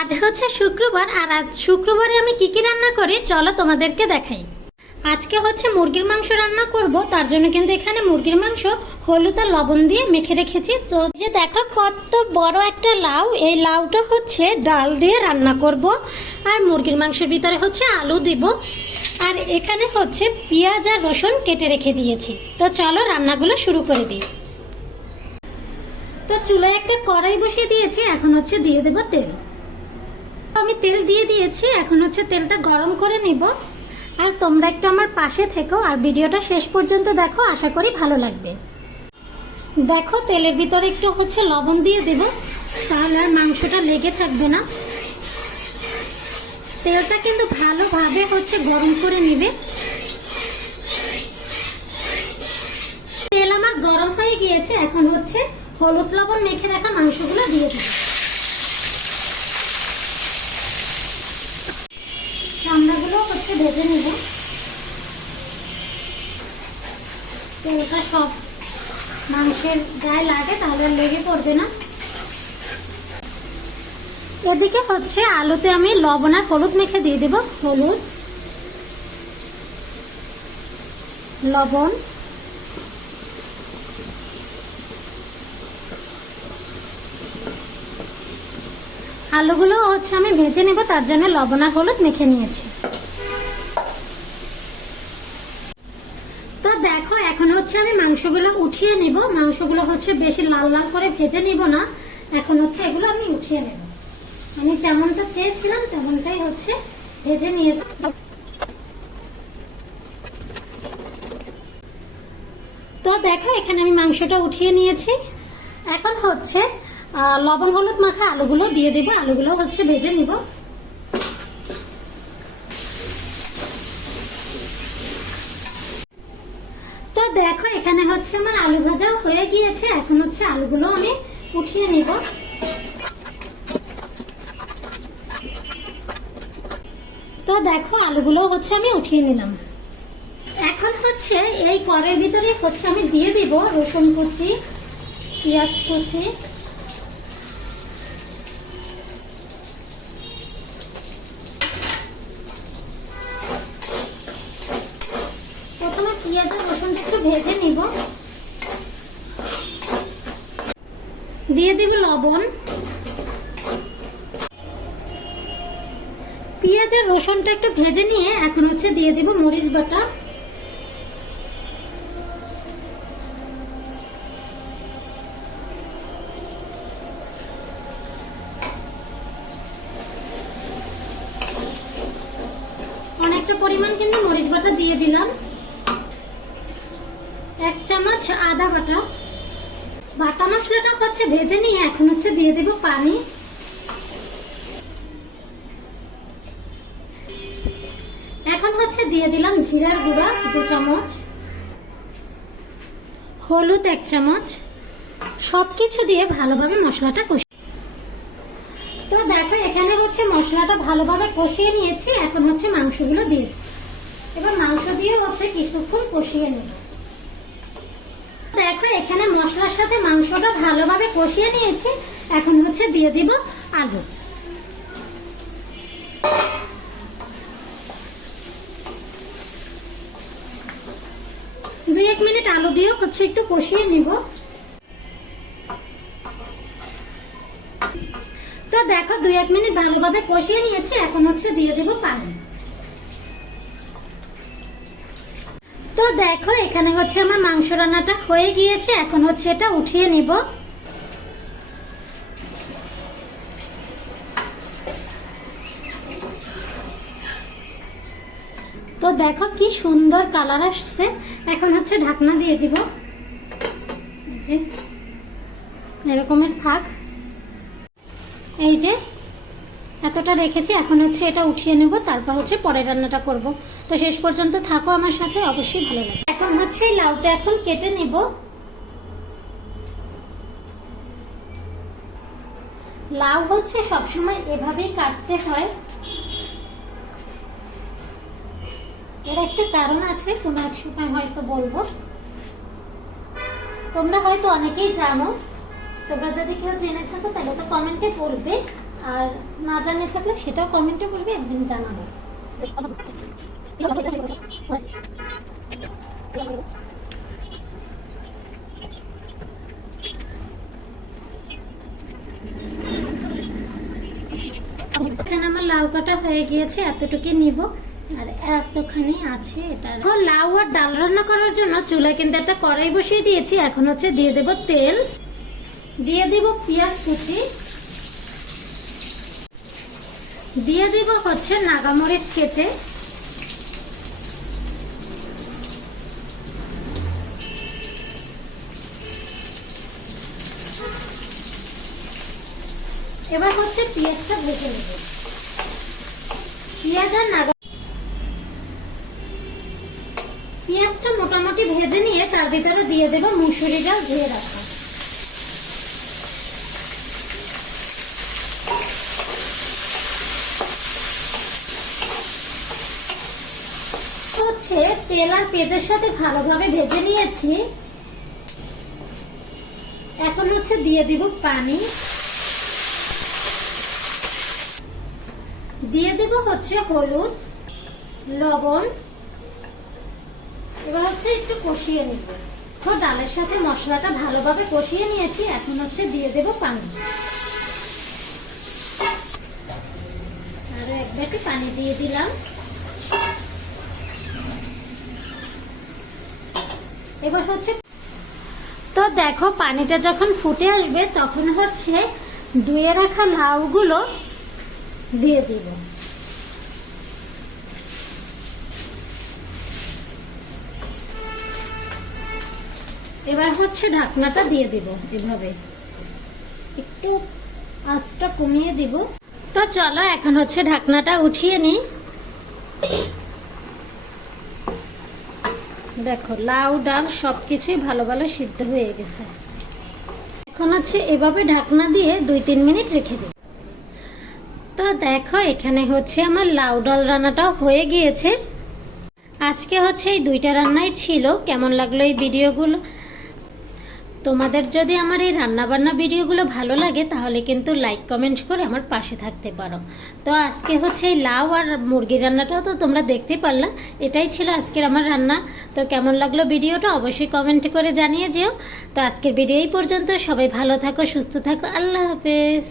আজ হচ্ছে শুক্রবার, আর আজ শুক্রবারে আমি কি কি রান্না করি চলো তোমাদেরকে দেখাই। আজকে হচ্ছে মুরগির মাংস রান্না করব, তার জন্য কিন্তু এখানে মুরগির মাংস হলুদ আর লবণ দিয়ে মেখে রেখেছি। তো যে দেখো কত বড় একটা লাউ, এই লাউটা হচ্ছে ডাল দিয়ে রান্না করব, আর মুরগির মাংসের ভিতরে হচ্ছে আলু দিব, আর এখানে হচ্ছে পেঁয়াজ আর রসুন কেটে রেখে দিয়েছি। তো চলো রান্নাগুলো শুরু করে দিই। তো চুলায় একটা কড়াই বসিয়ে দিয়েছি, এখন হচ্ছে দিয়ে দেব তেল। আমি তেল দিয়ে দিয়েছি, এখন হচ্ছে তেলটা গরম করে নিব। আর তোমরা একটু আমার পাশে থেকো আর ভিডিওটা শেষ পর্যন্ত দেখো, আশা করি ভালো লাগবে। দেখো তেলের ভিতরে একটু হচ্ছে লবণ দিয়ে দেব, তাহলে আর মাংসটা লেগে থাকবে না। তেলটা কিন্তু ভালোভাবে হচ্ছে গরম করে নিবে। তেল আমার গরম হয়ে গিয়েছে, এখন হচ্ছে হলুদ লবণ মেখে রাখা মাংসগুলো দিয়ে দেব। চামড়াগুলো হচ্ছে ভেজে নিব, তেলটা সব মাংসের গায়ে লাগে, তাহলে লেগে পড়বে না। এদিকে হচ্ছে আলুতে আমি লবণ আর হলুদ মেখে দিয়ে দেব। হলুদ, লবণ, আলুগুলো হচ্ছে আমি ভেজে নেব, তার জন্য লবণ আর হলুদ মেখে নিয়েছি। তো দেখো এখন হচ্ছে আমি মাংসগুলো উঠিয়ে নেব। মাংসগুলো হচ্ছে বেশি লাল লাল করে ভেজে নিব না, এখন হচ্ছে এগুলো আমি উঠিয়ে নেব। আমি যেমনটা চেয়েছিলাম তেমনটাই হচ্ছে ভেজে নিয়েছি। তো দেখো এখানে আমি মাংসটা উঠিয়ে নিয়েছি, এখন হচ্ছে লবণ হলুদ মাখা আলুগুলো দিয়ে দেব। আলুগুলো হচ্ছে ভেজে নিব। তো দেখো এখানে হচ্ছে আমার আলু ভাজা হয়ে গিয়েছে, এখন হচ্ছে আলুগুলো আমি উঠিয়ে নিব। তো দেখো আলুগুলো হচ্ছে আমি উঠিয়ে নিলাম। এখন হচ্ছে এই কড়াইয়ের ভিতরে হচ্ছে আমি দিয়ে দিব রসুন কুচি, পেঁয়াজ কুচি, প্রথমে পেঁয়াজ আর রসুনটা একটু ভেজে নিব। দিয়ে দিব লবণ। পেঁয়াজ আর রসুনটা একটু ভেজে নিয়ে এখন হচ্ছে দিয়ে দিব মরিচ বাটা, অনেকটা পরিমাণ কিন্তু মরিচ বাটা দিয়ে দিলাম। 1 চামচ আদা বাটা। বাটা মশলাটা হচ্ছে ভেজে নিয়ে এখন হচ্ছে দিয়ে দেব পানি। এখন হচ্ছে দিয়ে দিলাম জিরার গুঁড়া 2 চামচ, হলুদ 1 চামচ, সবকিছু দিয়ে ভালোভাবে মশলাটা কষিয়ে। তো দেখো এখানে হচ্ছে মশলাটা ভালোভাবে কষিয়ে নিয়েছি, এখন হচ্ছে মাংসগুলো দিয়ে দেব। এবার মাংস দিয়ে হচ্ছে কিছুক্ষণ কষিয়ে নেব। দেখো এখানে মশলার সাথে মাংসটা ভালোভাবে কষিয়ে নিয়েছি, এখন হচ্ছে দিয়ে দিব আলু। দুই এক মিনিট আলু দিয়ে হচ্ছে একটু কষিয়ে নিব। তো দেখো 2-1 মিনিট ভালোভাবে কষিয়ে নিয়েছি, এখন হচ্ছে দিয়ে দেব পানি। তো দেখো এখানে হচ্ছে আমার মাংস রান্নাটা হয়ে গিয়েছে, এখন হচ্ছে এটা উঠিয়ে নিব। তো দেখো কি সুন্দর কালার আসছে, এখন হচ্ছে ঢাকনা দিয়ে দিব। এরকমের থাক, এই যে এতটা রেখেছি, এখন হচ্ছে এটা উঠিয়ে নেব, তারপর হচ্ছে পরে রান্নাটা করব। তো শেষ পর্যন্ত থাকো আমার সাথে, অবশ্যই ভালো লাগবে। এখন হচ্ছে এই লাউটা এখন কেটে নেব। লাউ হচ্ছে সবসময় এভাবেই কাটতে হয়, এর একটা কারণ আছে, কোনো এক সময় হয়তো বলবো। তোমরা হয়তো অনেকেই জানো, তোমরা যদি কেউ জেনে থাকো তাহলে তো কমেন্টে বলবে। আর না জানে থাকলে সেটাও কমেন্টে বলবে, একদিন জানাবো। এখানে আমার লাউ কাটা হয়ে গিয়েছে, এতটুকু নিব আর এতখানি আছে। এটা লাউ আর ডাল রান্না করার জন্য চুলায় কিন্তু একটা কড়াই বসিয়ে দিয়েছি। এখন হচ্ছে দিয়ে দেব তেল, দিয়ে দেব পেঁয়াজ কুচি, দিয়ে দেব হচ্ছে নাগামরিচ কেটে, এবার হচ্ছে পেঁয়াজটা ভেজে নেব। পেঁয়াজটা মোটামুটি ভেজে নিয়ে তার ভিতরে দিয়ে দেব মুসুরি ডাল ধুয়ে রাখা। হচ্ছে তেল আর পেঁয়াজের সাথে ভালোভাবে ভেজে নিয়েছি। এখন হচ্ছে দিয়ে দিব পানি, দিয়ে দেব হচ্ছে হলুদ, লবণ। এবার হচ্ছে একটু কষিয়ে নিব। তো ডালের সাথে মশলাটা ভালোভাবে কষিয়ে নিয়েছি। এখন হচ্ছে দিয়ে দেব পানি, আরো এক বাটি পানি দিয়ে দিলাম। এবার হচ্ছে তো দেখো পানিটা যখন ফুটে আসবে তখন হচ্ছে ধুয়ে রাখা লাউগুলো দিয়ে দিব। এবার হচ্ছে ঢাকনাটা দিয়ে দিব। এভাবে একটু আঁচটা কমিয়ে দিব। তো চলো এখন হচ্ছে ঢাকনাটা উঠিয়ে নিই। দেখো লাউ ডাল সবকিছুই ভালো ভালো সিদ্ধ হয়ে গেছে। এখন হচ্ছে এভাবে ঢাকনা দিয়ে 2-3 মিনিট রেখে দিই। তো দেখো এখানে হচ্ছে আমার লাউ ডাল রান্নাটাও হয়ে গিয়েছে। আজকে হচ্ছে এই 2টা রান্নাই ছিল। কেমন লাগলো এই ভিডিওগুলো? তোমাদের যদি আমার এই রান্নাবান্না ভিডিওগুলো ভালো লাগে তাহলে কিন্তু লাইক কমেন্ট করে আমার পাশে থাকতে পারো। তো আজকে হচ্ছে এই লাউ আর মুরগির রান্নাটাও তো তোমরা দেখতে পারলা। এটাই ছিল আজকের আমার রান্না। তো কেমন লাগলো ভিডিওটা অবশ্যই কমেন্ট করে জানিয়ে যেও। তো আজকের ভিডিও এই পর্যন্ত। সবাই ভালো থাকো, সুস্থ থাকো। আল্লাহ হাফেজ।